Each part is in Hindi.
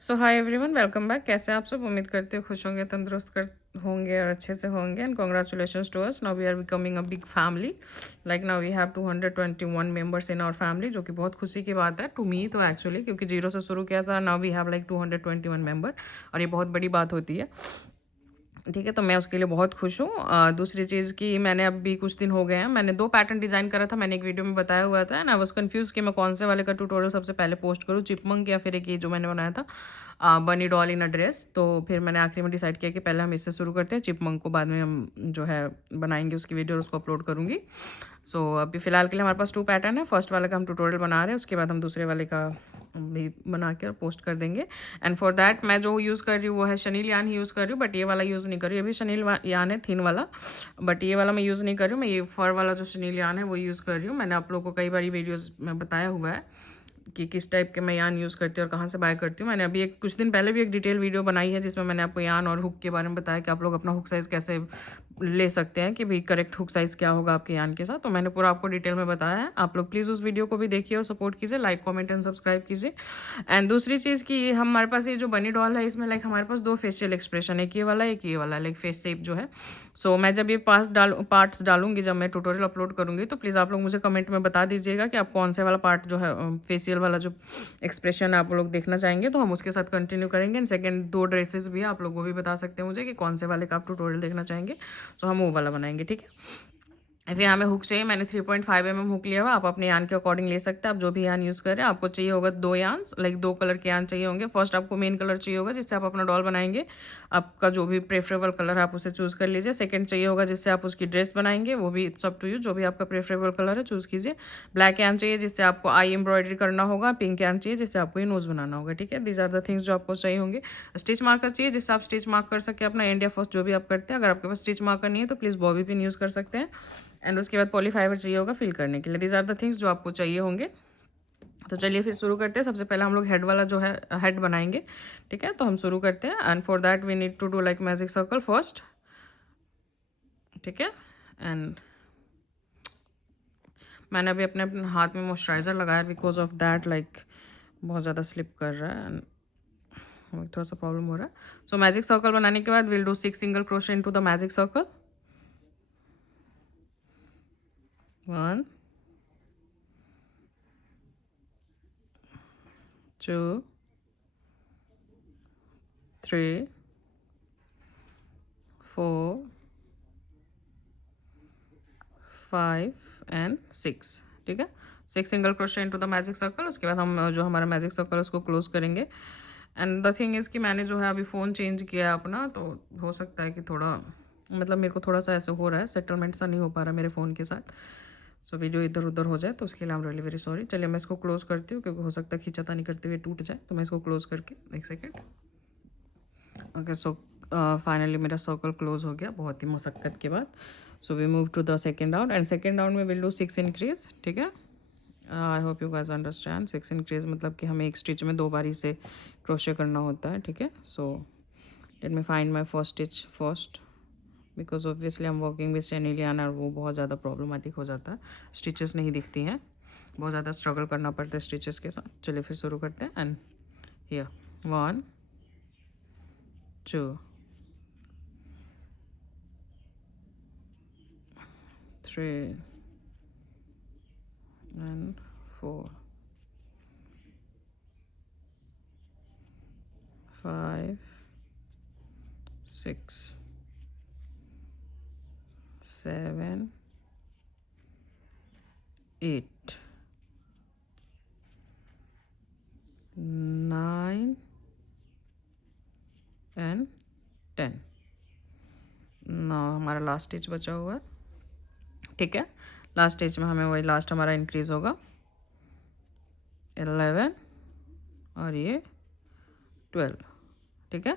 सो हाय एवरीवन, वेलकम बैक। कैसे हैं आप सब? उम्मीद करते हो खुश होंगे, तंदुरुस्त कर होंगे और अच्छे से होंगे। And congratulations to us, now we are becoming a big family. Like now we have 221 members in our family, जो कि बहुत खुशी की बात है टू मी तो एक्चुअली, क्योंकि जीरो से शुरू किया था। Now we have like 221 member, और ये बहुत बड़ी बात होती है। ठीक है, तो मैं उसके लिए बहुत खुश हूँ। दूसरी चीज़ कि मैंने अभी कुछ दिन हो गए हैं, मैंने 2 पैटर्न डिज़ाइन करा था, मैंने एक वीडियो में बताया हुआ था। एंड आई वाज़ कन्फ्यूज़ कि मैं कौन से वाले का ट्यूटोरियल सबसे पहले पोस्ट करूँ, चिपमंक या फिर एक ये जो मैंने बनाया था बनी डॉल इन अ ड्रेस। तो फिर मैंने आखिरी में डिसाइड किया कि पहले हम इससे शुरू करते हैं, चिपमंक को बाद में हम जो है बनाएंगे उसकी वीडियो और उसको अपलोड करूँगी। सो अभी फ़िलहाल के लिए हमारे पास 2 पैटर्न है। फर्स्ट वाले का हम ट्यूटोरियल बना रहे हैं, उसके बाद हम दूसरे वाले का भी बना के और पोस्ट कर देंगे। एंड फॉर दैट मैं जो यूज़ कर रही हूँ वो है शनील यान ही यूज़ कर रही हूँ, बट ये वाला यूज़ नहीं कर रही हूँ। ये भी शनील यान है, थिन वाला, बट ये वाला मैं यूज़ नहीं कर रही हूँ। मैं ये फर वाला जो शनील यान है वो यूज़ कर रही हूँ। मैंने आप लोगों को कई बार वीडियोज़ में बताया हुआ है कि किस टाइप के मैं यान यूज़ करती हूँ और कहाँ से बाय करती हूँ। मैंने अभी एक कुछ दिन पहले भी एक डिटेल वीडियो बनाई है, जिसमें मैंने आपको यान और हुक के बारे में बताया कि आप लोग अपना हुक साइज़ कैसे ले सकते हैं, कि भाई करेक्ट हुक साइज़ क्या होगा आपके यान के साथ। तो मैंने पूरा आपको डिटेल में बताया है। आप लोग प्लीज़ उस वीडियो को भी देखिए और सपोर्ट कीजिए, लाइक कमेंट एंड सब्सक्राइब कीजिए। एंड दूसरी चीज़ कि हमारे पास ये जो बनी डॉल है, इसमें लाइक हमारे पास 2 फेशियल एक्सप्रेशन, एक ये वाला लाइक फेस शेप जो है। सो मैं जब ये पार्ट्स डालूंगी, जब मैं ट्यूटोरियल अपलोड करूँगी, तो प्लीज़ आप लोग मुझे कमेंट में बता दीजिएगा कि आप कौन से वाला पार्ट जो है फेशियल वाला जो एक्सप्रेशन आप लोग देखना चाहेंगे, तो हम उसके साथ कंटिन्यू करेंगे। एंड सेकंड 2 ड्रेसेस भी आप लोग वो भी बता सकते हैं मुझे कि कौन से वाले का आप ट्यूटोरियल देखना चाहेंगे, सो हम वो वाला बनाएंगे। ठीक है, फिर हमें हुक चाहिए। मैंने 3.5 हुक लिया हुआ, आप अपने यान के अकॉर्डिंग ले सकते हैं। आप जो भी यान यूज़ करें, आपको चाहिए होगा 2 यान, लाइक 2 कलर के यान चाहिए होंगे। फर्स्ट आपको मेन कलर चाहिए होगा जिससे आप अपना डॉल बनाएंगे, आपका जो भी प्रेफरेबल कलर है आप उसे चूज़ कर लीजिए। सेकंड चाहिए होगा जिससे आप उसकी ड्रेस बनाएंगे, वो भी इट्स अप टू यू, जो भी आपका प्रेफरेबल कलर है चूज़ कीजिए। ब्लैक यान चाहिए जिससे आपको आई एम्ब्रॉयडरी करना होगा। पिंक यान चाहिए जिससे आपको ये नोज़ बनाना होगा। ठीक है, दीज आर द थिंग्स जो आपको चाहिए होंगे। स्टिच मार्कर चाहिए जिससे आप स्टिच मार्क कर सके अपना एंड या फर्स्ट जो भी आप करते हैं। अगर आपके पास स्टिच मार्कर नहीं है तो प्लीज़ बॉबी पिन यूज़ कर सकते हैं। एंड उसके बाद पॉलीफाइबर चाहिए होगा फिल करने के लिए। दीज आर द थिंग्स जो आपको चाहिए होंगे। तो चलिए फिर शुरू करते हैं। सबसे पहले हम लोग हेड वाला जो है हेड बनाएंगे। ठीक है, तो हम शुरू करते हैं। And for that we need to do like magic circle first. ठीक है, एंड मैंने अभी अपने अपने हाथ में मॉइस्चराइज़र लगाया, बिकॉज ऑफ दैट लाइक बहुत ज़्यादा स्लिप कर रहा है एंड थोड़ा सा प्रॉब्लम हो रहा है। सो मैजिक सर्कल बनाने के बाद will do 6 single crochet into the magic circle. 1 2 3 4 5 and 6। ठीक है, 6 single crochet into the magic circle. उसके बाद हम जो हमारा मैजिक सर्कल है उसको क्लोज करेंगे। एंड द थिंग इज़ कि मैंने जो है अभी फ़ोन चेंज किया है अपना, तो हो सकता है कि थोड़ा मतलब मेरे को थोड़ा सा ऐसे हो रहा है, सेटलमेंट सा नहीं हो पा रहा मेरे फ़ोन के साथ। सो वीडियो इधर उधर हो जाए तो उसके लिए I am really very sorry. चलिए मैं इसको क्लोज़ करती हूँ, क्योंकि हो सकता है खींचातानी करते हुए टूट जाए। तो मैं इसको क्लोज़ करके एक सेकेंड। ओके, सो फाइनली मेरा सर्कल क्लोज हो गया बहुत ही मशक्क़त के बाद। So we move to the second round, and second round में विल डू 6 इंक्रीज। ठीक है, I hope you guys understand. 6 increase मतलब कि हमें एक स्टिच में 2 बारी से क्रोशे करना होता है। ठीक है, so let me find my first stitch first, because obviously I am working with चेनिलियन और वो बहुत ज़्यादा प्रॉब्लमेटिक हो जाता है, स्टिचेस नहीं दिखती हैं, बहुत ज़्यादा स्ट्रगल करना पड़ता है स्टिचेस के साथ। चलिए फिर शुरू करते हैं। And here 1 2 3 and 4 5 6 7 8 9 and 10। ना हमारा लास्ट स्टिच बचा हुआ है। ठीक है, लास्ट स्टिच में हमें वही लास्ट हमारा इंक्रीज होगा 11 और ये 12। ठीक है,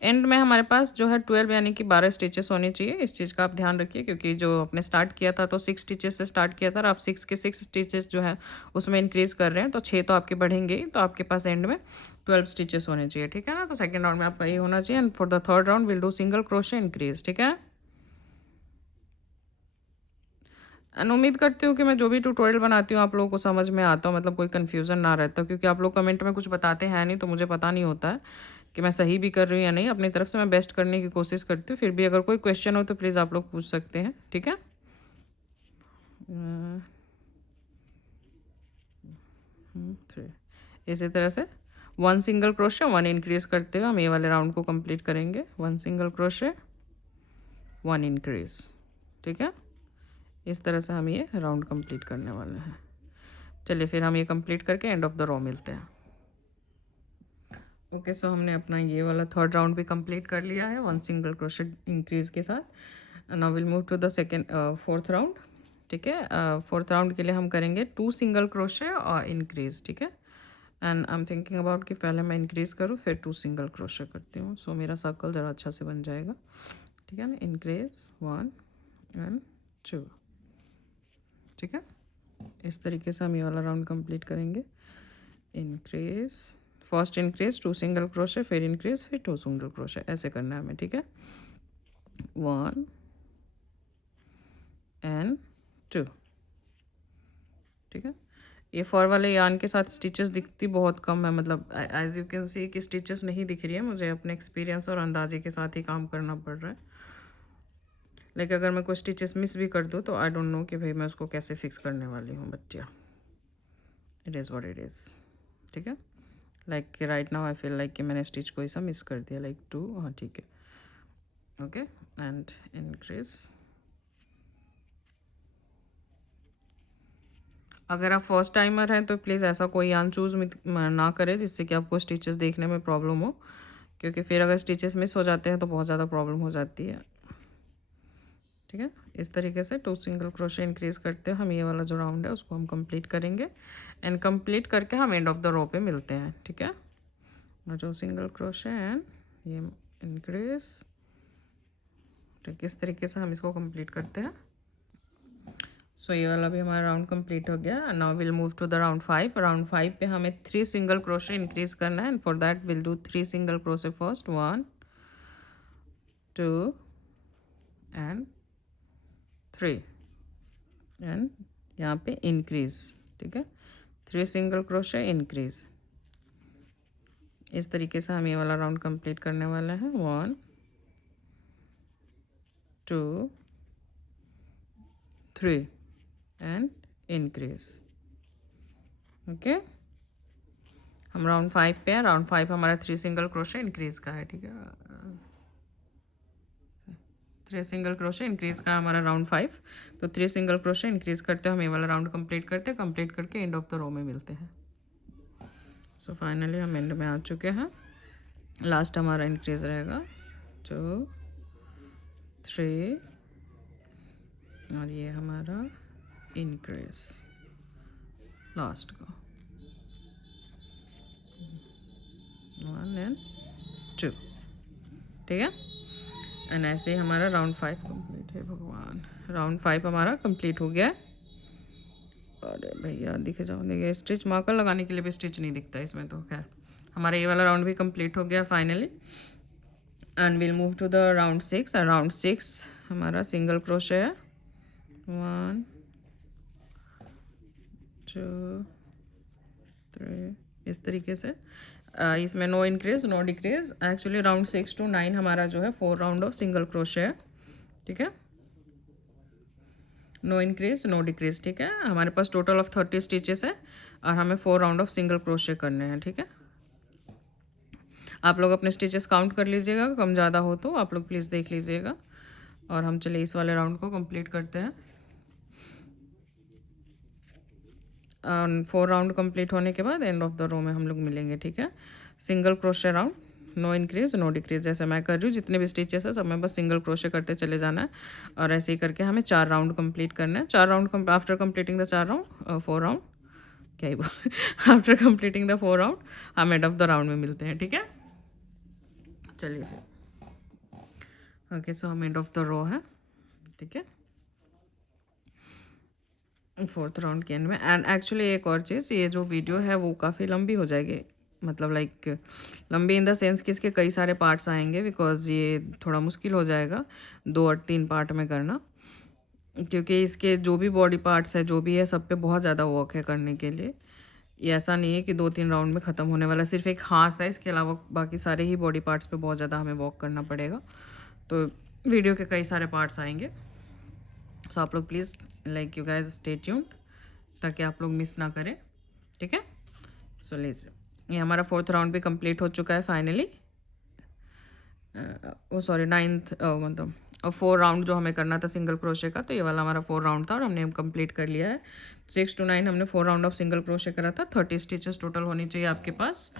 एंड में हमारे पास जो है 12 यानी कि 12 स्टिचेस होने चाहिए। इस चीज़ का आप ध्यान रखिए, क्योंकि जो आपने स्टार्ट किया था तो 6 स्टिचेस से स्टार्ट किया था, और आप 6 के 6 स्टिचेस जो है उसमें इंक्रीज कर रहे हैं, तो 6 तो आपके बढ़ेंगे ही, तो आपके पास एंड में 12 स्टिचेस होने चाहिए। ठीक है ना, तो सेकेंड राउंड में आपका ये होना चाहिए। And for the third round will do single crochet increase. ठीक है, एंड उम्मीद करती हूँ कि मैं जो भी ट्यूटोरियल बनाती हूँ आप लोगों को समझ में आता हो, मतलब कोई कन्फ्यूज़न ना रहता, क्योंकि आप लोग कमेंट में कुछ बताते हैं नहीं तो मुझे पता नहीं होता है कि मैं सही भी कर रही हूँ या नहीं। अपनी तरफ से मैं बेस्ट करने की कोशिश करती हूँ, फिर भी अगर कोई क्वेश्चन हो तो प्लीज़ आप लोग पूछ सकते हैं, ठीक है। थ्री, इसी तरह से 1 सिंगल क्रोशे 1 इंक्रीज करते हुए हम ये वाले राउंड को कंप्लीट करेंगे। 1 सिंगल क्रोशे 1 इंक्रीज, ठीक है। इस तरह से हम ये राउंड कंप्लीट करने वाले हैं। चलिए फिर हम ये कंप्लीट करके एंड ऑफ द रो मिलते हैं। ओके, सो हमने अपना ये वाला थर्ड राउंड भी कंप्लीट कर लिया है 1 सिंगल क्रोशे इंक्रीज के साथ। Now will move to the second fourth round, ठीक है। फोर्थ राउंड के लिए हम करेंगे 2 सिंगल क्रोशे और इंक्रीज, ठीक है। And I am thinking about कि पहले मैं इंक्रीज करूँ फिर 2 सिंगल क्रोशे करती हूँ, सो मेरा सर्कल ज़रा अच्छा से बन जाएगा, ठीक है ना। इंक्रीज 1 एंड 2, ठीक है। इस तरीके से हम ये वाला राउंड कंप्लीट करेंगे। Increase, first increase 2 single crochet, फिर इंक्रीज, फिर 2 सिंगल क्रोशे, ऐसे करना है हमें, ठीक है। 1 एंड 2, ठीक है। ये फॉर वाले यान के साथ स्टिचेस दिखती बहुत कम है, मतलब एज यू कैन सी कि स्टिचेस नहीं दिख रही है मुझे, अपने एक्सपीरियंस और अंदाजे के साथ ही काम करना पड़ रहा है। लेकिन अगर मैं कोई स्टिचेस मिस भी कर दूँ तो आई डोंट नो कि भाई मैं उसको कैसे फिक्स करने वाली हूँ, बट या it is what it is, ठीक है। Like right now I feel like कि मैंने स्टिच कोई सा मिस कर दिया, लाइक 2, हाँ ठीक है। Okay, and increase. अगर आप फर्स्ट टाइमर हैं तो प्लीज़ ऐसा कोई यान चूज़ ना करें जिससे कि आपको स्टिचेस देखने में प्रॉब्लम हो, क्योंकि फिर अगर स्टिचेस मिस हो जाते हैं तो बहुत ज़्यादा प्रॉब्लम हो जाती है, ठीक है। इस तरीके से 2 सिंगल क्रोशे इंक्रीज करते हैं हम ये वाला जो राउंड है उसको हम कंप्लीट करेंगे। एंड कंप्लीट करके हम एंड ऑफ द रो पे मिलते हैं, ठीक है। और 2 सिंगल क्रोशे एंड ये इंक्रीज, ठीक, इस तरीके से हम इसको कंप्लीट करते हैं। सो ये वाला भी हमारा राउंड कंप्लीट हो गया। Now will move to the round 5। Round 5 पे हमें 3 सिंगल क्रोशे इंक्रीज करना है, and for that will do 3 single crochet first, 1 2 and 3, and यहाँ पे इंक्रीज, ठीक है। 3 सिंगल क्रोशे इंक्रीज, इस तरीके से हम ये वाला राउंड कंप्लीट करने वाले हैं। 1 2 3 एंड इंक्रीज, ओके। हम राउंड 5 पे हैं। राउंड 5 हमारा 3 सिंगल क्रोशे इंक्रीज का है, ठीक है। 3 सिंगल क्रोशे इंक्रीज का हमारा राउंड 5, तो 3 सिंगल क्रोशे इंक्रीज करते हम ये वाला राउंड कंप्लीट करते, कंप्लीट करके एंड ऑफ द रो में मिलते हैं। सो फाइनली हम एंड में आ चुके हैं। लास्ट हमारा इंक्रीज रहेगा 2 3 और ये हमारा इंक्रीज लास्ट का 1 एंड 2, ठीक है। एंड ऐसे ही हमारा राउंड 5 कंप्लीट है। भगवान, राउंड 5 हमारा कंप्लीट हो गया है। अरे भैया दिखे जाओ, देखिए स्टिच मार्कर लगाने के लिए भी स्टिच नहीं दिखता इसमें, तो खैर हमारा ये वाला राउंड भी कंप्लीट हो गया finally. And will move to the round 6। और राउंड 6 हमारा सिंगल क्रोशे है, 1 2 3, इस तरीके से। इसमें no increase no decrease. Actually round 6 to 9 हमारा जो है 4 राउंड ऑफ सिंगल क्रोशे है, ठीक है। नो इंक्रीज नो डिक्रीज, ठीक है। हमारे पास टोटल ऑफ 30 स्टिचेस है और हमें 4 राउंड ऑफ सिंगल क्रोशे करने हैं, ठीक है। आप लोग अपने स्टिचेस काउंट कर लीजिएगा, कम ज़्यादा हो तो आप लोग प्लीज़ देख लीजिएगा। और हम चलिए इस वाले राउंड को कंप्लीट करते हैं। 4 राउंड कंप्लीट होने के बाद एंड ऑफ द रो में हम लोग मिलेंगे, ठीक है। Single crochet round, no increase no decrease, जैसे मैं कर रही हूँ। जितने भी स्टिचेस है सब में बस सिंगल क्रोशे करते चले जाना है और ऐसे ही करके हमें 4 राउंड कंप्लीट करना है। 4 round after completing the 4 round 4 round क्या ही बोल आफ्टर कंप्लीटिंग द 4 राउंड हम एंड ऑफ द राउंड में मिलते हैं, ठीक है। चलिए फिर ओके, सो हम एंड ऑफ द रो है, ठीक है। 4th राउंड के एंड में। एंड एक्चुअली एक और चीज़, ये जो वीडियो है वो काफ़ी लंबी हो जाएगी, मतलब लाइक लंबी इन द सेंस कि इसके कई सारे पार्ट्स आएंगे, बिकॉज ये थोड़ा मुश्किल हो जाएगा 2 और 3 पार्ट में करना। क्योंकि इसके जो भी बॉडी पार्ट्स है जो भी है सब पे बहुत ज़्यादा वर्क है करने के लिए। ये ऐसा नहीं है कि 2-3 राउंड में ख़त्म होने वाला, सिर्फ एक हाथ है, इसके अलावा बाकी सारे ही बॉडी पार्ट्स पे बहुत ज़्यादा हमें वर्क करना पड़ेगा। तो वीडियो के कई सारे पार्ट्स आएंगे, सो आप लोग please like you guys stay tuned, ताकि आप लोग मिस ना करें, ठीक है। सो लीजिए ये हमारा 4th राउंड भी कंप्लीट हो चुका है फाइनली। वो सॉरी 9th मतलब 4 राउंड जो हमें करना था सिंगल क्रोशे का, तो ये वाला हमारा 4 राउंड था और हमने कंप्लीट कर लिया है। 6 to 9 हमने 4 राउंड ऑफ सिंगल क्रोशे करा था। 30 स्टिचेस टोटल होनी चाहिए आपके पास।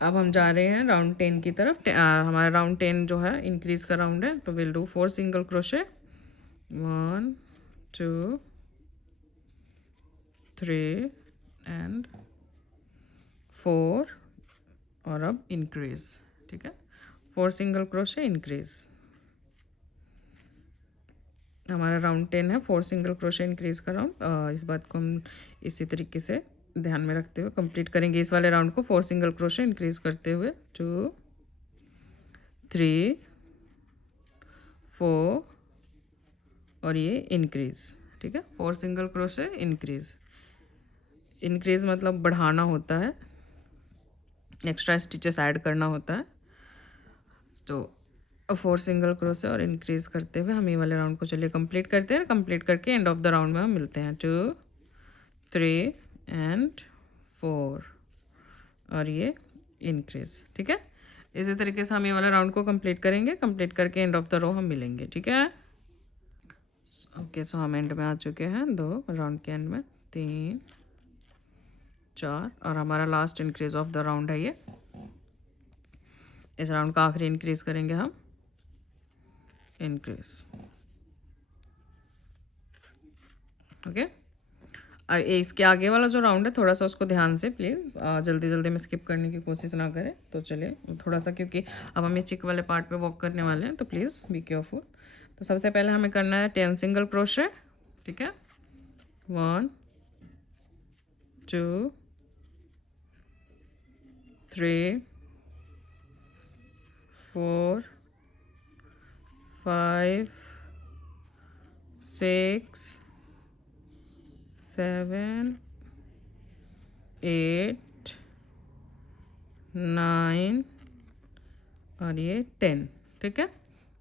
अब हम जा रहे हैं राउंड 10 की तरफ। हमारा राउंड 10 जो है इंक्रीज का राउंड है, तो will do 4 single crochet, 1 2 3 and 4, और अब इंक्रीज, ठीक है। 4 सिंगल क्रोशे इंक्रीज, हमारा राउंड 10 है। 4 सिंगल क्रोशे इंक्रीज का राउंड। इस बात को हम इसी तरीके से ध्यान में रखते हुए कंप्लीट करेंगे इस वाले राउंड को 4 सिंगल क्रोशे इंक्रीज करते हुए। 2 3 4 और ये इंक्रीज, ठीक है। 4 सिंगल क्रोशे इंक्रीज, इंक्रीज मतलब बढ़ाना होता है, एक्स्ट्रा स्टिचेस ऐड करना होता है। तो 4 सिंगल क्रोशे और इंक्रीज करते हुए हम ये वाले राउंड को चलिए कंप्लीट करते हैं। कंप्लीट करके एंड ऑफ द राउंड में हम मिलते हैं। 2 3 एंड 4 और ये इंक्रीज, ठीक है। इसी तरीके से हम ये वाला राउंड को कंप्लीट करेंगे। कंप्लीट करके एंड ऑफ द रो हम मिलेंगे, ठीक है। ओके, सो हम एंड में आ चुके हैं, 2 राउंड के एंड में, 3 4 और हमारा last increase of the round है ये। इस राउंड का आखिरी इंक्रीज करेंगे हम, इंक्रीज, ओके। इसके आगे वाला जो राउंड है थोड़ा सा उसको ध्यान से प्लीज़ जल्दी जल्दी में स्किप करने की कोशिश ना करें। तो चलिए थोड़ा सा, क्योंकि अब हम इस चिक वाले पार्ट पे वॉक करने वाले हैं, तो प्लीज़ बी केयरफुल। तो सबसे पहले हमें करना है 10 सिंगल क्रोशे, ठीक है। 1 2 3 4 5 6 7 8 9 और ये 10, ठीक है।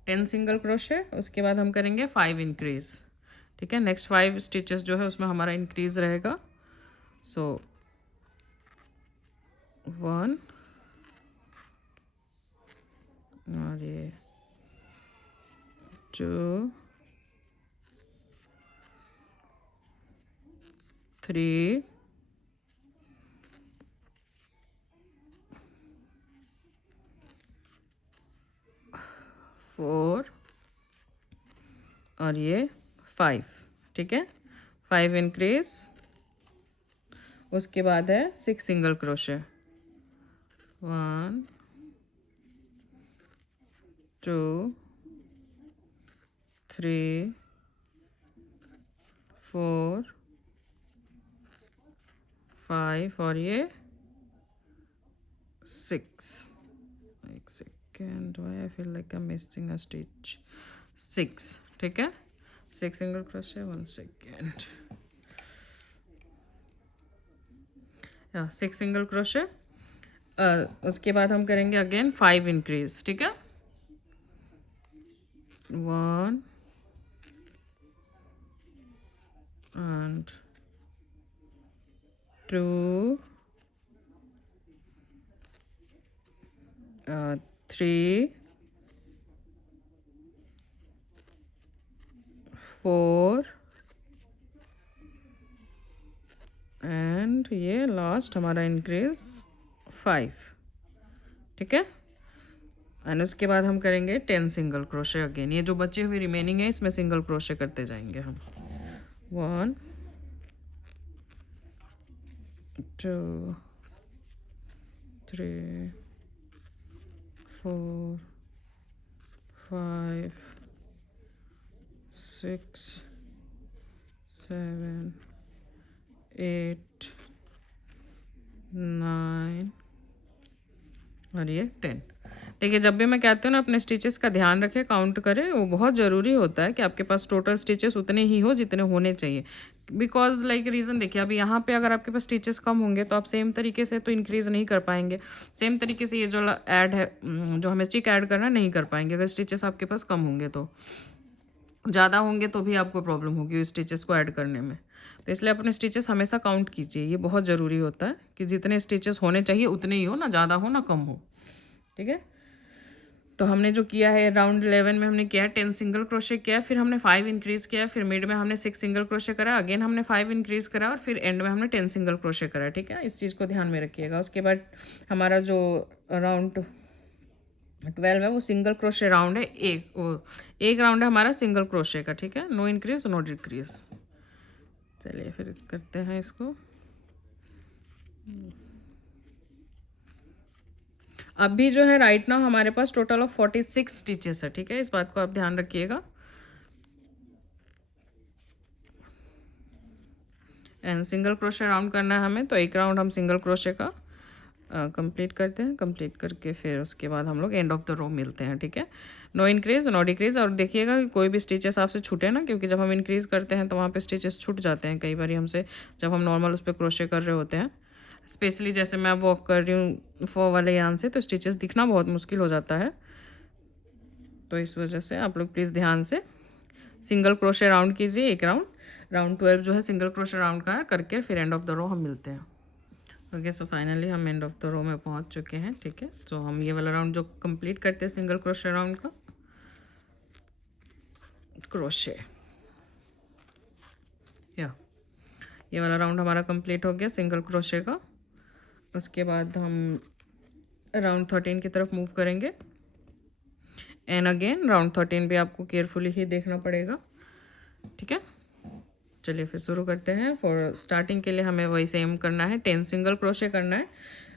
10 सिंगल क्रोशे, उसके बाद हम करेंगे 5 इंक्रीज, ठीक है। नेक्स्ट 5 स्टिचेस जो है उसमें हमारा इंक्रीज रहेगा। सो 1 और ये 2 3 4 और ये 5, ठीक है। 5 इंक्रीज, उसके बाद है 6 सिंगल क्रोशे, 1 2 3 4 5 और ये 6। एक second, why I feel like I am missing a stitch. 6, ठीक है। 6 single crochet, 1 second, 6 single crochet. उसके बाद हम करेंगे अगेन 5 इंक्रीज, ठीक है। 1 and 2 3 4 एंड ये लास्ट हमारा इंक्रीज 5, ठीक है। एंड उसके बाद हम करेंगे 10 सिंगल क्रोशे अगेन। ये जो बचे हुए रिमेनिंग है इसमें सिंगल क्रोशे करते जाएंगे हम। 1 2 3 4 5 6 7 8 9 और ये 10। देखिए जब भी मैं कहती हूँ ना अपने स्टिचेस का ध्यान रखें, काउंट करें, वो बहुत ज़रूरी होता है कि आपके पास टोटल स्टिचेस उतने ही हो जितने होने चाहिए। बिकॉज लाइक रीज़न देखिए, अभी यहाँ पे अगर आपके पास स्टिचेस कम होंगे तो आप सेम तरीके से तो इंक्रीज़ नहीं कर पाएंगे, सेम तरीके से ये जो ऐड है, जो हमें स्टिक ऐड करना है, नहीं कर पाएंगे अगर स्टिचेस आपके पास कम होंगे। तो ज़्यादा होंगे तो भी आपको प्रॉब्लम होगी स्टिचेस को ऐड करने में। तो इसलिए अपने स्टिचेस हमेशा काउंट कीजिए, ये बहुत ज़रूरी होता है कि जितने स्टिचेस होने चाहिए उतने ही हो, ना ज़्यादा हो ना कम हो। ठीक है, तो हमने जो किया है राउंड 11 में हमने किया है 10 सिंगल क्रोशे किया, फिर हमने 5 इंक्रीज़ किया, फिर मिड में हमने 6 सिंगल क्रोशे करा, अगेन हमने 5 इंक्रीज़ करा और फिर एंड में हमने 10 सिंगल क्रोशे करा। ठीक है, इस चीज़ को ध्यान में रखिएगा। उसके बाद हमारा जो राउंड 12 है वो सिंगल क्रोशे राउंड है, एक राउंड है हमारा सिंगल क्रोशे का। ठीक है, नो इंक्रीज नो डिक्रीज। चलिए फिर करते हैं इसको। अभी जो है राइट नाउ हमारे पास टोटल ऑफ 46 स्टिचेस है। ठीक है, इस बात को आप ध्यान रखिएगा। एंड सिंगल क्रोशे राउंड करना है हमें, तो एक राउंड हम सिंगल क्रोशे का कंप्लीट करते हैं। कंप्लीट करके फिर उसके बाद हम लोग एंड ऑफ द रो मिलते हैं। ठीक है, नो इंक्रीज नो डिक्रीज। और देखिएगा कि कोई भी स्टिचेस आपसे छूटे ना, क्योंकि जब हम इंक्रीज करते हैं तो वहाँ पे स्टिचेस छूट जाते हैं कई बार हमसे, जब हम नॉर्मल उस पर क्रोशे कर रहे होते हैं। स्पेशली जैसे मैं वॉक कर रही हूँ फॉर वाले यान से, तो स्टिचेस दिखना बहुत मुश्किल हो जाता है। तो इस वजह से आप लोग प्लीज़ ध्यान से सिंगल क्रोशे राउंड कीजिए एक राउंड। राउंड 12 जो है सिंगल क्रोशे राउंड का है, करके फिर एंड ऑफ द रो हम मिलते हैं। ओके, सो फाइनली हम एंड ऑफ द रो में पहुंच चुके हैं। ठीक है, तो हम ये वाला राउंड जो कंप्लीट करते हैं सिंगल क्रोशे राउंड का, क्रोशे या ये वाला राउंड हमारा कंप्लीट हो गया सिंगल क्रोशे का। उसके बाद हम राउंड 13 की तरफ मूव करेंगे। एंड अगेन राउंड 13 भी आपको केयरफुली ही देखना पड़ेगा। ठीक है, चलिए फिर शुरू करते हैं। फॉर स्टार्टिंग के लिए हमें वही सेम करना है, 10 सिंगल क्रोशे करना है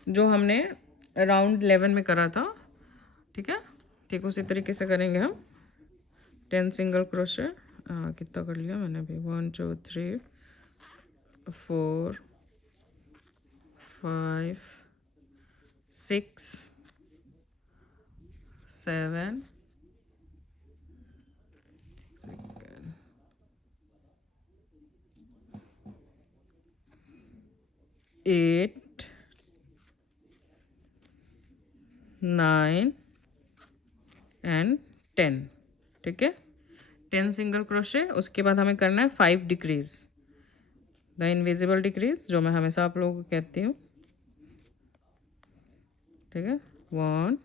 जो हमने राउंड 11 में करा था। ठीक है, ठीक उसी तरीके से करेंगे हम 10 सिंगल क्रोशे। कितना कर लिया मैंने अभी, 1 2 3 4 5 6 7 8 9 एंड 10। ठीक है, 10 सिंगल क्रोशे। उसके बाद हमें करना है 5 डिक्रीज, द इनविजिबल डिक्रीज, जो मैं हमेशा आप लोगों को कहती हूँ। ठीक है, 1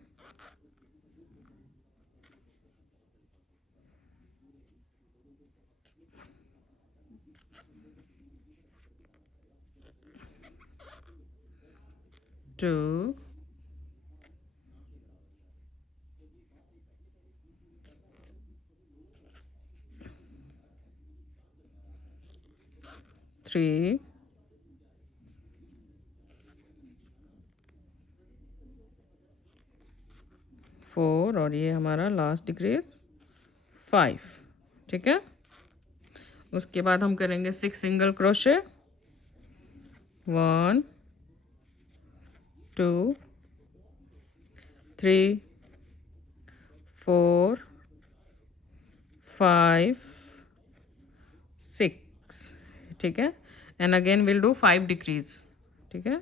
2 3 4 और ये हमारा लास्ट डिक्रीज 5। ठीक है, उसके बाद हम करेंगे 6 सिंगल क्रोशे, 1 2 3 4 5 6। ठीक है, and again will do 5 decrease. ठीक है,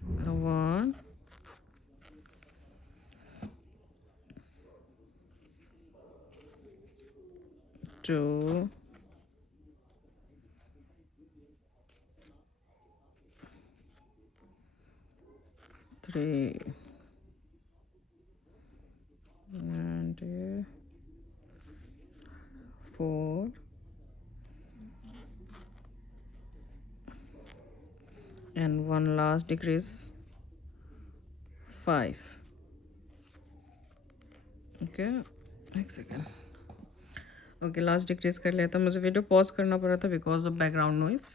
1 2 3 and 4 and one last decrease 5। Okay, एक सेकेंड। ओके, लास्ट डिक्रीज कर लिया था, मुझे वीडियो पॉज करना पड़ा था because of background noise.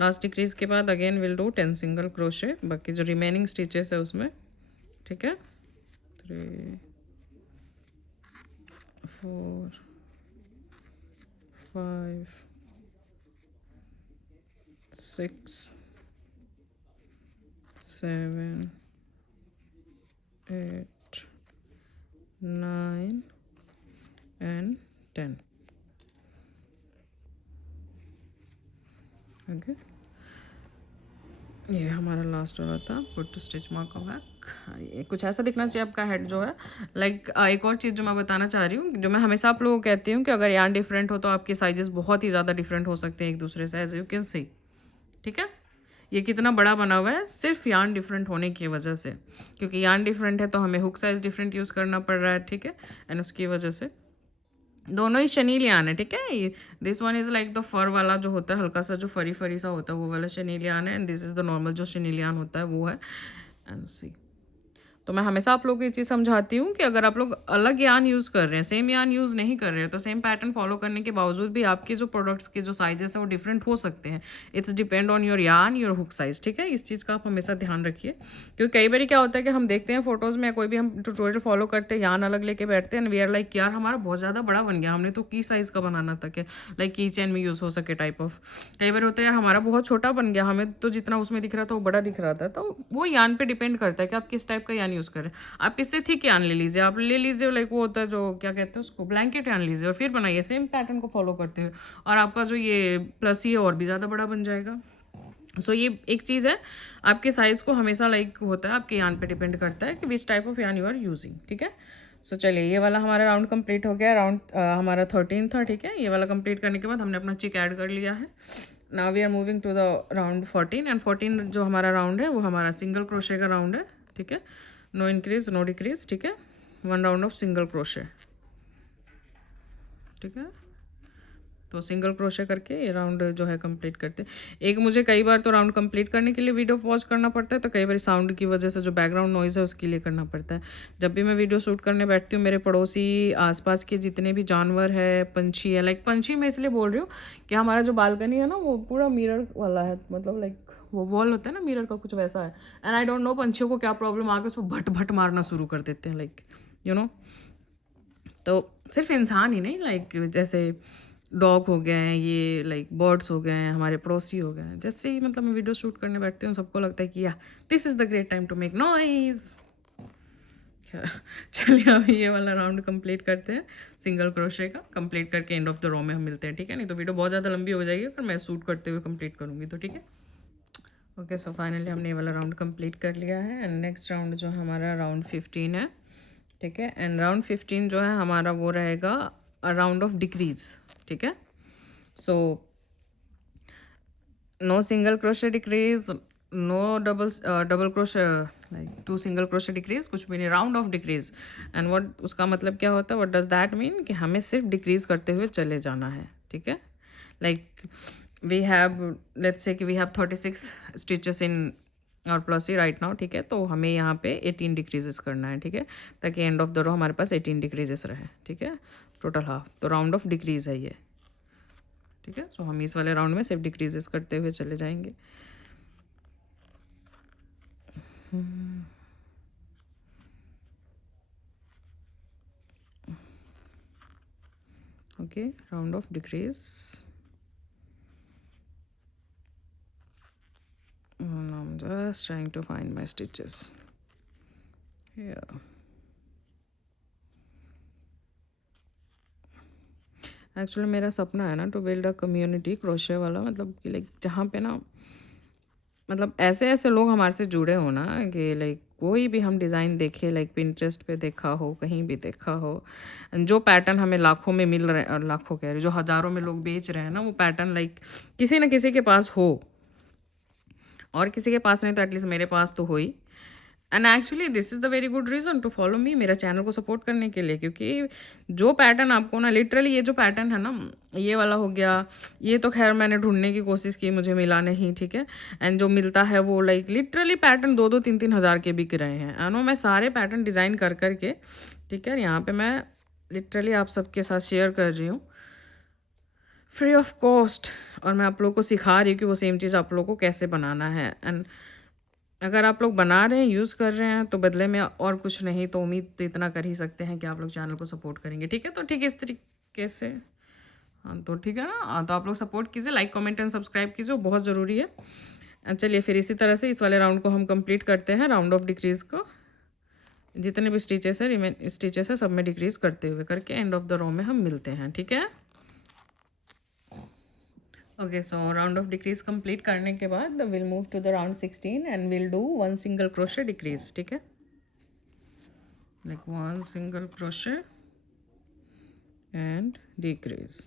Last decrease के बाद again will do 10 single crochet, बाकी जो रिमेनिंग स्टिचेस है उसमें। ठीक है, 3 4 5 6 7, 8, 9 and 10. ओके, ये हमारा लास्ट वाला था, put two stitch mark back. ये कुछ ऐसा दिखना चाहिए आपका हेड जो है। लाइक एक और चीज़ जो मैं बताना चाह रही हूँ, जो मैं हमेशा आप लोगों को कहती हूँ कि अगर यार्न डिफरेंट हो तो आपके साइजेस बहुत ही ज़्यादा डिफरेंट हो सकते हैं एक दूसरे से, एज यू कैन सी। ठीक है, ये कितना बड़ा बना हुआ है सिर्फ यार्न डिफरेंट होने की वजह से, क्योंकि यार्न डिफरेंट है तो हमें हुक साइज डिफरेंट यूज़ करना पड़ रहा है। ठीक है, एंड उसकी वजह से दोनों ही शनील यान है। ठीक है, this one is like the fur वाला जो होता है, हल्का सा जो फरी फरी सा होता है, वो वाला शनील यान है, and this is the normal जो शनील यान होता है वो है। एंड सी, तो मैं हमेशा आप लोगों को ये चीज़ समझाती हूँ कि अगर आप लोग अलग यान यूज़ कर रहे हैं, सेम यान यूज़ नहीं कर रहे हैं, तो सेम पैटर्न फॉलो करने के बावजूद भी आपके जो प्रोडक्ट्स के जो साइजेस है वो डिफरेंट हो सकते हैं। इट्स डिपेंड ऑन योर यान, योर हुक साइज। ठीक है, इस चीज़ का आप हमेशा ध्यान रखिए, क्योंकि कई बार क्या होता है कि हम देखते हैं फोटोज़ में, कोई भी हम ट्यूटोरियल फॉलो करते हैं, यान अलग लेके बैठते हैं, वी आर लाइक यार हमारा बहुत ज़्यादा बड़ा बन गया, हमने तो की साइज़ का बनाना था कि लाइक की चैन में यूज़ हो सके टाइप ऑफ। कई बार होता है यार हमारा बहुत छोटा बन गया, हमें तो जितना उसमें दिख रहा था वो बड़ा दिख रहा था। तो वो यान पे डिपेंड करता है कि आप किस टाइप का यान यूज़ कर रहे हैं। आप इससे थिक यान ले लीजिए, आप ले लीजिए लाइक वो होता है जो क्या कहते हैं उसको, ब्लैंकेट यान लीजिए और फिर बनाइए सेम पैटर्न को फॉलो करते हुए, और आपका जो ये प्लस ही और भी ज़्यादा बड़ा बन जाएगा। सो ये एक चीज़ है, आपके साइज़ को हमेशा लाइक होता है, आपके यान पे डिपेंड करता है कि विच टाइप ऑफ यान यू आर यूजिंग। ठीक है, सो चलिए ये वाला हमारा राउंड कंप्लीट हो गया। राउंड हमारा 13 था। ठीक है, ये वाला कंप्लीट करने के बाद हमने अपना चिक ऐड कर लिया है। Now we are moving to the round 14, and 14 जो हमारा राउंड है वो हमारा सिंगल क्रोशे का राउंड है। ठीक है, नो इंक्रीज नो डिक्रीज। ठीक है, 1 राउंड ऑफ सिंगल क्रोशे। ठीक है, तो सिंगल क्रोशे करके ये राउंड जो है कंप्लीट करते हैं। एक मुझे कई बार तो राउंड कंप्लीट करने के लिए वीडियो पॉज करना पड़ता है, तो कई बार साउंड की वजह से जो बैकग्राउंड नॉइज़ है उसके लिए करना पड़ता है। जब भी मैं वीडियो शूट करने बैठती हूँ, मेरे पड़ोसी आसपास के जितने भी जानवर है, पंछी है, लाइक पंछी मैं इसलिए बोल रही हूँ कि हमारा जो बालकनी है ना वो पूरा मिरर वाला है, मतलब लाइक वो वॉल होता है ना मिरर का, कुछ वैसा है। एंड आई डोंट नो पंछियों को क्या प्रॉब्लम आके उसको भट भट मारना शुरू कर देते हैं, लाइक यू नो। तो सिर्फ इंसान ही नहीं, लाइक जैसे डॉग हो गए हैं, ये लाइक बर्ड्स हो गए हैं, हमारे पड़ोसी हो गए हैं, जैसे ही मतलब मैं वीडियो शूट करने बैठती हूँ सबको लगता है कि या this is the great time to make noise. चलिए अभी ये वाला राउंड कंप्लीट करते हैं सिंगल क्रोशे का। कंप्लीट करके एंड ऑफ द रो में हम मिलते हैं। ठीक है, नहीं तो वीडियो बहुत ज़्यादा लंबी हो जाएगी पर मैं शूट करते हुए कंप्लीट करूँगी, तो ठीक है। ओके, सो फाइनली हमने ये वाला राउंड कंप्लीट कर लिया है, एंड नेक्स्ट राउंड जो हमारा राउंड 15 है। ठीक है, एंड राउंड 15 जो है हमारा वो रहेगा राउंड ऑफ डिक्रीज। ठीक है, so no single crochet decrease, no double crochet, like 2 single crochet decrease, कुछ भी नहीं, round of decrease. And what उसका मतलब क्या होता है, व्हाट डज दैट मीन, कि हमें सिर्फ डिक्रीज करते हुए चले जाना है। ठीक है, like we have let's say कि वी हैव 36 स्टिचेस इन और प्लस ही राइट नाउ। ठीक है, तो हमें यहाँ पे 18 डिक्रीजेस करना है। ठीक है, ताकि एंड ऑफ द रो हमारे पास 18 डिक्रीजेस रहे। ठीक है, टोटल हाफ, तो राउंड ऑफ डिक्रीज है ये। ठीक है, सो हम इस वाले राउंड में सिर्फ डिक्रीजेस करते हुए चले जाएंगे। Okay, round of decrease, and I'm just trying to find my stitches here. Actually मेरा सपना है ना to build a community crochet वाला, मतलब कि लाइक जहाँ पे ना मतलब ऐसे ऐसे लोग हमारे से जुड़े हो ना कि लाइक कोई भी हम डिज़ाइन देखे, लाइक पिंटरेस्ट पे देखा हो, कहीं भी देखा हो, जो पैटर्न हमें लाखों में मिल रहे हैं, लाखों कह रहे जो हज़ारों में लोग बेच रहे हैं ना, वो पैटर्न लाइक किसी न किसी के पास हो, और किसी के पास नहीं तो एटलीस्ट मेरे पास तो हो ही। And actually this is the very good reason to follow me, मेरा चैनल को सपोर्ट करने के लिए, क्योंकि जो पैटर्न आपको ना लिटरली ये जो पैटर्न है ना, ये वाला हो गया, ये तो खैर मैंने ढूंढने की कोशिश की, मुझे मिला नहीं। ठीक है, एंड जो मिलता है वो लाइक लिटरली पैटर्न 2-2, 3-3 हज़ार के बिक रहे हैं। एंड वो मैं सारे पैटर्न डिज़ाइन कर करके, ठीक है, यहाँ पर मैं लिटरली आप सबके साथ शेयर कर रही हूँ फ्री ऑफ कॉस्ट, और मैं आप लोगों को सिखा रही हूँ कि वो सेम चीज़ आप लोगों को कैसे बनाना है। एंड अगर आप लोग बना रहे हैं, यूज़ कर रहे हैं, तो बदले में और कुछ नहीं तो उम्मीद तो इतना कर ही सकते हैं कि आप लोग चैनल को सपोर्ट करेंगे। ठीक है, तो ठीक है इस तरीके से, हाँ तो ठीक है ना, तो आप लोग सपोर्ट कीजिए, लाइक कमेंट एंड सब्सक्राइब कीजिए, वो बहुत ज़रूरी है। चलिए फिर इसी तरह से इस वाले राउंड को हम कंप्लीट करते हैं, राउंड ऑफ डिक्रीज को। जितने भी स्टिचेस है स्टिचेस है सब में डिक्रीज करते हुए करके एंड ऑफ द रो में हम मिलते हैं, ठीक है। Okay, so round of decrease complete करने के बाद will move to the round 16 and will do 1 single crochet decrease, ठीक है, like 1 single crochet and decrease.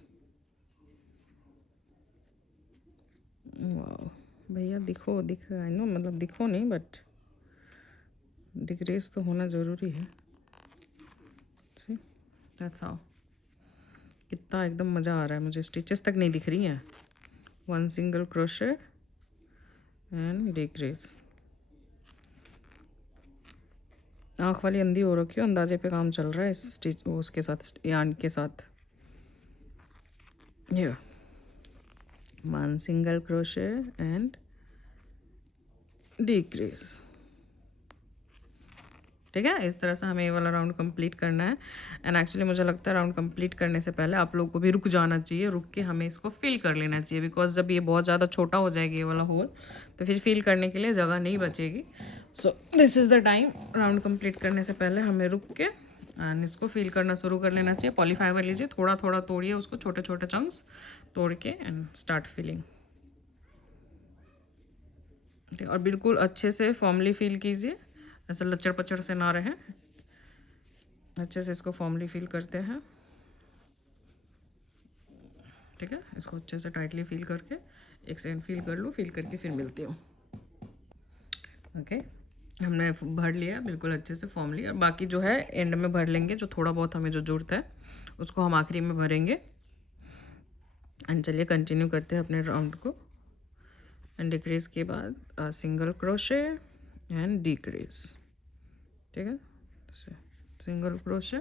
वाह भैया दिखो आई नो, मतलब दिखो नहीं बट डिक्रीज तो होना ज़रूरी है। See that's how. कितना एकदम मज़ा आ रहा है मुझे, स्टिचेस तक नहीं दिख रही हैं। 1 सिंगल क्रोशे एंड डिक्रीज। आँख वाली अंधी हो रखी हो, अंदाजे पे काम चल रहा है इस स्टिच उसके साथ, यार्न के साथ। ये 1 सिंगल क्रोशे एंड डिक्रीज, ठीक है। इस तरह से हमें ये वाला राउंड कंप्लीट करना है। एंड एक्चुअली मुझे लगता है राउंड कंप्लीट करने से पहले आप लोगों को भी रुक जाना चाहिए, रुक के हमें इसको फिल कर लेना चाहिए, बिकॉज जब ये बहुत ज़्यादा छोटा हो जाएगा ये वाला होल तो फिर फिल करने के लिए जगह नहीं बचेगी। So this is the time, round complete करने से पहले हमें रुक के एंड इसको फिल करना शुरू कर लेना चाहिए। पॉलीफाइबर लीजिए, थोड़ा थोड़ा तोड़िए उसको, छोटे छोटे चंक्स तोड़ के एंड स्टार्ट फिलिंग, ठीक है। और बिल्कुल अच्छे से फॉर्मली फिल कीजिए, ऐसा लचर पचड़ से ना रहे, अच्छे से इसको फॉर्मली फिल करते हैं, ठीक है। इसको अच्छे से टाइटली फिल करके एक सेकंड फिल कर लूँ, फिल करके फिर मिलती हूँ। ओके, हमने भर लिया बिल्कुल अच्छे से फॉर्मली, और बाकी जो है एंड में भर लेंगे, जो थोड़ा बहुत हमें जो जरूरत है उसको हम आखिरी में भरेंगे। एंड चलिए कंटिन्यू करते हैं अपने राउंड को। एंड डिक्रीज के बाद सिंगल क्रोशे एंड डिक्रीज, ठीक है, सिंगल क्रोशे।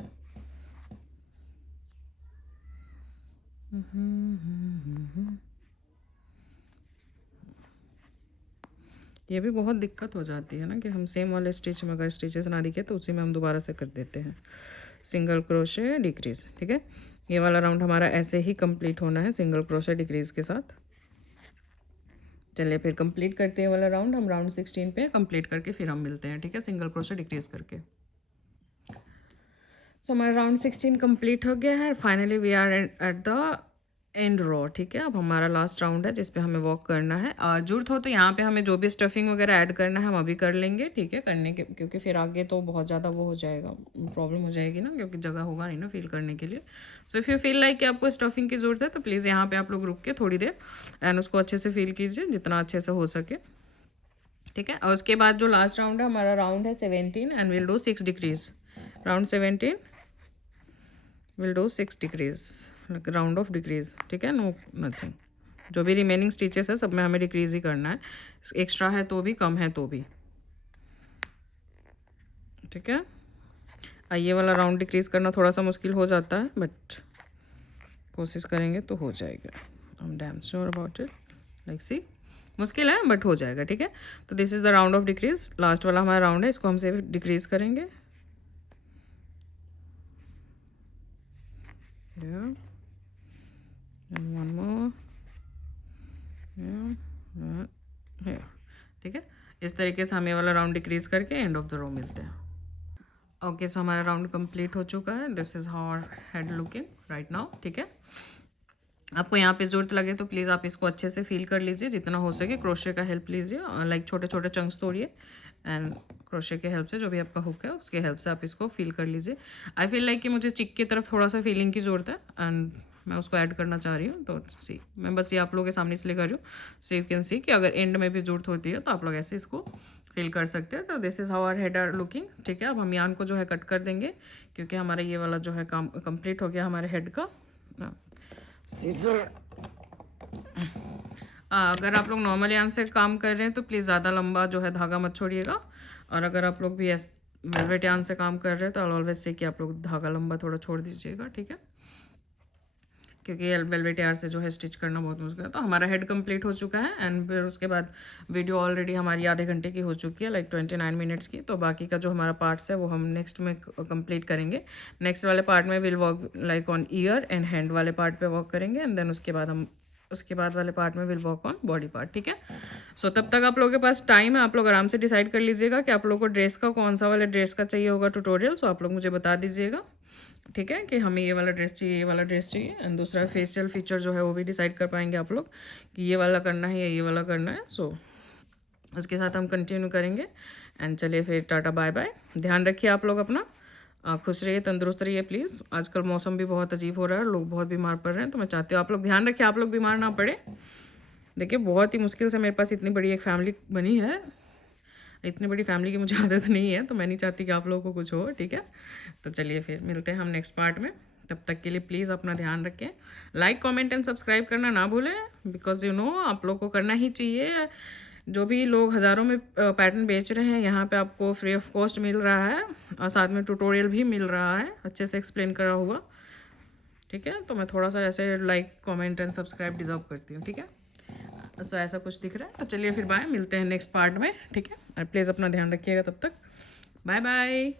ये भी बहुत दिक्कत हो जाती है ना कि हम सेम वाले स्टिच में अगर स्टिचेस ना दिखे तो उसी में हम दोबारा से कर देते हैं। सिंगल क्रोशे डिक्रीज, ठीक है। ये वाला राउंड हमारा ऐसे ही कंप्लीट होना है सिंगल क्रोशे डिक्रीज के साथ। चलिए फिर कंप्लीट करते हैं वाला राउंड, हम राउंड 16 पे कंप्लीट करके फिर हम मिलते हैं, ठीक है, सिंगल क्रोशे डिक्रीज करके। सो हमारा राउंड 16 कंप्लीट हो गया है। Finally we are at the end row, ठीक है। अब हमारा लास्ट राउंड है जिस पे हमें वॉक करना है, और जरूरत हो तो यहाँ पे हमें जो भी स्टफिंग वगैरह ऐड करना है हम अभी कर लेंगे, ठीक है, करने के, क्योंकि फिर आगे तो बहुत ज़्यादा वो हो जाएगा, प्रॉब्लम हो जाएगी ना, क्योंकि जगह होगा नहीं ना फिल करने के लिए। So if you feel like कि आपको स्टफिंग की ज़रूरत है तो प्लीज़ यहाँ पर आप लोग रुक के थोड़ी देर एंड उसको अच्छे से फिल कीजिए जितना अच्छे से हो सके, ठीक है। और उसके बाद जो लास्ट राउंड है हमारा राउंड है 17 and will do 6 decrease. Round 17 will do 6 decrease, round of decrease, ठीक है, नो नथिंग। जो भी रिमेनिंग स्टिचेस है सब में हमें डिक्रीज ही करना है, एक्स्ट्रा है तो भी, कम है तो भी, ठीक है। ये वाला राउंड डिक्रीज करना थोड़ा सा मुश्किल हो जाता है बट कोशिश करेंगे तो हो जाएगा। I am damn sure about it, like see मुश्किल है बट हो जाएगा, ठीक है। तो this is the round of decrease, last वाला हमारा राउंड है, इसको हम से डिक्रीज करेंगे। Yeah. And one more. Yeah. ठीक है, इस तरीके से हम ये वाला राउंड डिक्रीज करके एंड ऑफ द रो मिलते हैं। ओके, सो हमारा राउंड कंप्लीट हो चुका है। This is how our head looking right now, ठीक है। आपको यहाँ पे ज़रूरत लगे तो प्लीज़ आप इसको अच्छे से फील कर लीजिए, जितना हो सके क्रोशे का हेल्प लीजिए, लाइक छोटे छोटे चंक्स तोड़िए एंड क्रोशे के हेल्प से, जो भी आपका हुक है उसके हेल्प से आप इसको फील कर लीजिए। आई फील लाइक कि मुझे चिक की तरफ थोड़ा सा फीलिंग की ज़रूरत है एंड मैं उसको ऐड करना चाह रही हूँ, तो सी मैं बस ये आप लोगों के सामने इसलिए कर रही हूँ सो यू कैन सी कि अगर एंड में भी ज़रूरत होती है तो आप लोग ऐसे इसको फील कर सकते हैं। तो this is how our head are looking, ठीक है। अब हम यान को जो है कट कर देंगे क्योंकि हमारा ये वाला जो है काम कंप्लीट हो गया हमारे हेड का। सीजर, अगर आप लोग नॉर्मल यान से काम कर रहे हैं तो प्लीज़ ज़्यादा लंबा जो है धागा मत छोड़िएगा, और अगर आप लोग भी वेलवेट यान से काम कर रहे हैं तो ऑलवेज से कि आप लोग धागा लंबा थोड़ा छोड़ दीजिएगा, ठीक है, क्योंकि वेलवेट यार से जो है स्टिच करना बहुत मुश्किल है। तो हमारा हेड कंप्लीट हो चुका है एंड फिर उसके बाद वीडियो ऑलरेडी हमारी आधे घंटे की हो चुकी है, लाइक 29 मिनट्स की। तो बाकी का जो हमारा पार्ट्स है वो हम नेक्स्ट में कंप्लीट करेंगे। नेक्स्ट वाले पार्ट में will work like on year and hand वाले पार्ट पे वर्क करेंगे एंड देन उसके बाद हम उसके बाद वाले पार्ट में will work on body part, ठीक है। सो तब तक आप लोगों के पास टाइम है, आप लोग आराम से डिसाइड कर लीजिएगा कि आप लोगों को ड्रेस का कौन सा वाला ड्रेस का चाहिए होगा ट्यूटोरियल। सो आप लोग मुझे बता दीजिएगा, ठीक है, कि हमें ये वाला ड्रेस चाहिए, ये वाला ड्रेस चाहिए। एंड दूसरा फेशियल फीचर जो है वो भी डिसाइड कर पाएंगे आप लोग कि ये वाला करना है या ये वाला करना है। सो उसके साथ हम कंटिन्यू करेंगे। एंड चलिए फिर टाटा बाय बाय। ध्यान रखिए आप लोग अपना, खुश रहिए, तंदुरुस्त रहिए प्लीज़। आजकल मौसम भी बहुत अजीब हो रहा है, लोग बहुत बीमार पड़ रहे हैं, तो मैं चाहती हूँ आप लोग ध्यान रखिए, आप लोग बीमार ना पड़े। देखिए बहुत ही मुश्किल से मेरे पास इतनी बड़ी एक फैमिली बनी है, इतनी बड़ी फैमिली की मुझे आदत नहीं है, तो मैं नहीं चाहती कि आप लोगों को कुछ हो, ठीक है। तो चलिए फिर मिलते हैं हम नेक्स्ट पार्ट में। तब तक के लिए प्लीज़ अपना ध्यान रखें, लाइक कमेंट एंड सब्सक्राइब करना ना भूलें, बिकॉज यू नो आप लोग को करना ही चाहिए। जो भी लोग हज़ारों में पैटर्न बेच रहे हैं, यहाँ पे आपको फ्री ऑफ कॉस्ट मिल रहा है और साथ में ट्यूटोरियल भी मिल रहा है, अच्छे से एक्सप्लेन करा हुआ, ठीक है। तो मैं थोड़ा सा ऐसे like comment and subscribe deserve करती हूँ, ठीक है। सो ऐसा कुछ दिख रहा है, तो चलिए फिर बाय, मिलते हैं नेक्स्ट पार्ट में, ठीक है। और प्लीज़ अपना ध्यान रखिएगा, तब तक बाय बाय।